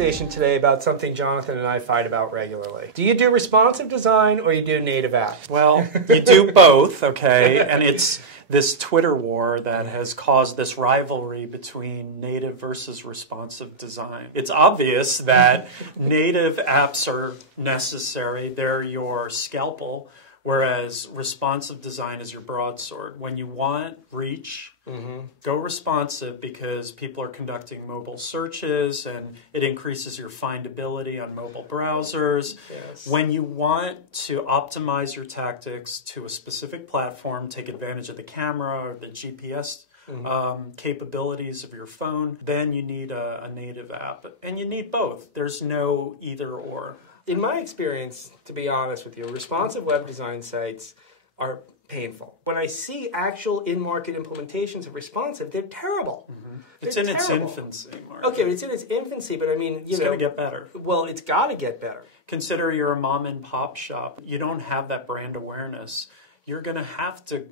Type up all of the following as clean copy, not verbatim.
conversation today about something Jonathan and I fight about regularly. Do you do responsive design or you do native apps? Well, you do both, okay? And it's this Twitter war that has caused this rivalry between native versus responsive design. It's obvious that native apps are necessary. They're your scalpel, whereas responsive design is your broadsword. When you want reach, go responsive because people are conducting mobile searches and it increases your findability on mobile browsers. Yes. When you want to optimize your tactics to a specific platform, take advantage of the camera or the GPS capabilities of your phone, then you need a native app. And you need both. There's no either or. In my experience, to be honest with you, responsive web design sites are painful. When I see actual in-market implementations of responsive, they're terrible. It's in its infancy, Mark. Okay, but it's in its infancy, but I mean, it's going to get better. Well, it's got to get better. Consider you're a mom and pop shop. You don't have that brand awareness. You're going to have to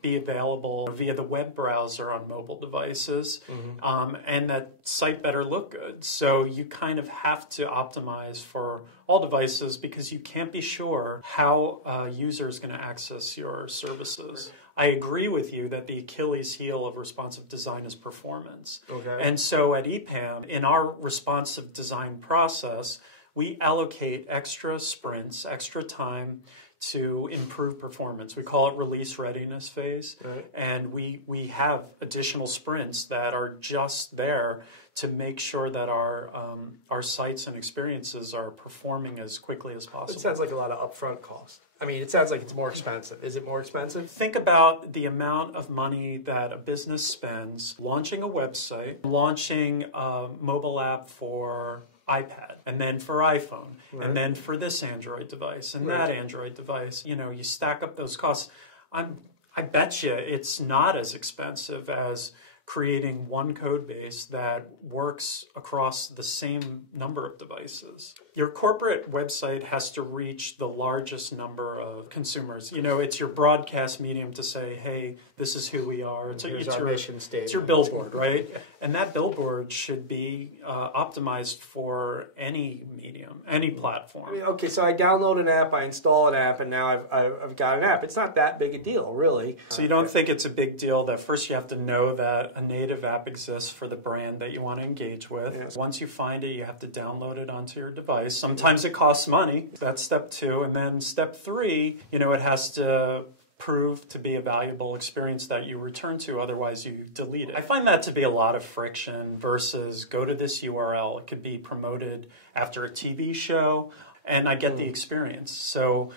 be available via the web browser on mobile devices, and that site better look good. So you kind of have to optimize for all devices because you can't be sure how a user is going to access your services. I agree with you that the Achilles heel of responsive design is performance. Okay. And so at EPAM, in our responsive design process, we allocate extra sprints, extra time to improve performance. We call it release readiness phase. Right. And we have additional sprints that are just there to make sure that our sites and experiences are performing as quickly as possible. It sounds like a lot of upfront cost. I mean, it sounds like it's more expensive. Is it more expensive? Think about the amount of money that a business spends launching a website, launching a mobile app for iPad, and then for iPhone, and then for this Android device, and that Android device. You know, you stack up those costs. I bet you it's not as expensive as creating one code base that works across the same number of devices. Your corporate website has to reach the largest number of consumers. You know, it's your broadcast medium to say, hey, this is who we are. It's our mission statement. It's your billboard, right? And that billboard should be optimized for any medium, any platform. I mean, okay, so I download an app, I install an app, and now I've got an app. It's not that big a deal, really. So you don't think it's a big deal that first you have to know that a native app exists for the brand that you want to engage with. Yes. Once you find it, you have to download it onto your device. Sometimes it costs money. That's step 2. And then step 3, you know, it has to prove to be a valuable experience that you return to, otherwise you delete it. I find that to be a lot of friction versus go to this URL. It could be promoted after a TV show, and I get the experience. So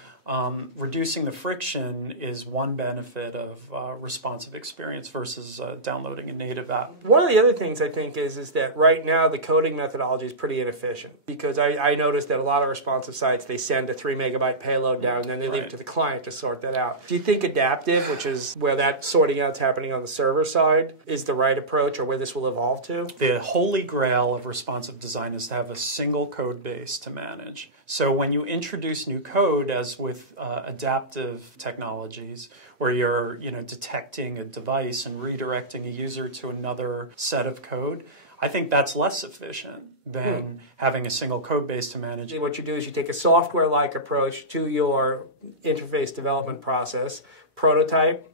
reducing the friction is one benefit of responsive experience versus downloading a native app. One of the other things I think is that right now the coding methodology is pretty inefficient, because I noticed that a lot of responsive sites, they send a 3 megabyte payload down and then they leave it to the client to sort that out. Do you think adaptive, which is where that sorting out is happening on the server side, is the right approach, or where this will evolve to? The holy grail of responsive design is to have a single code base to manage. So when you introduce new code, as with adaptive technologies, where you're detecting a device and redirecting a user to another set of code, I think that's less efficient than having a single code base to manage. What you do is you take a software-like approach to your interface development process, prototype,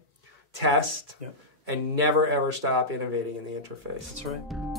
test, and never ever stop innovating in the interface. That's right.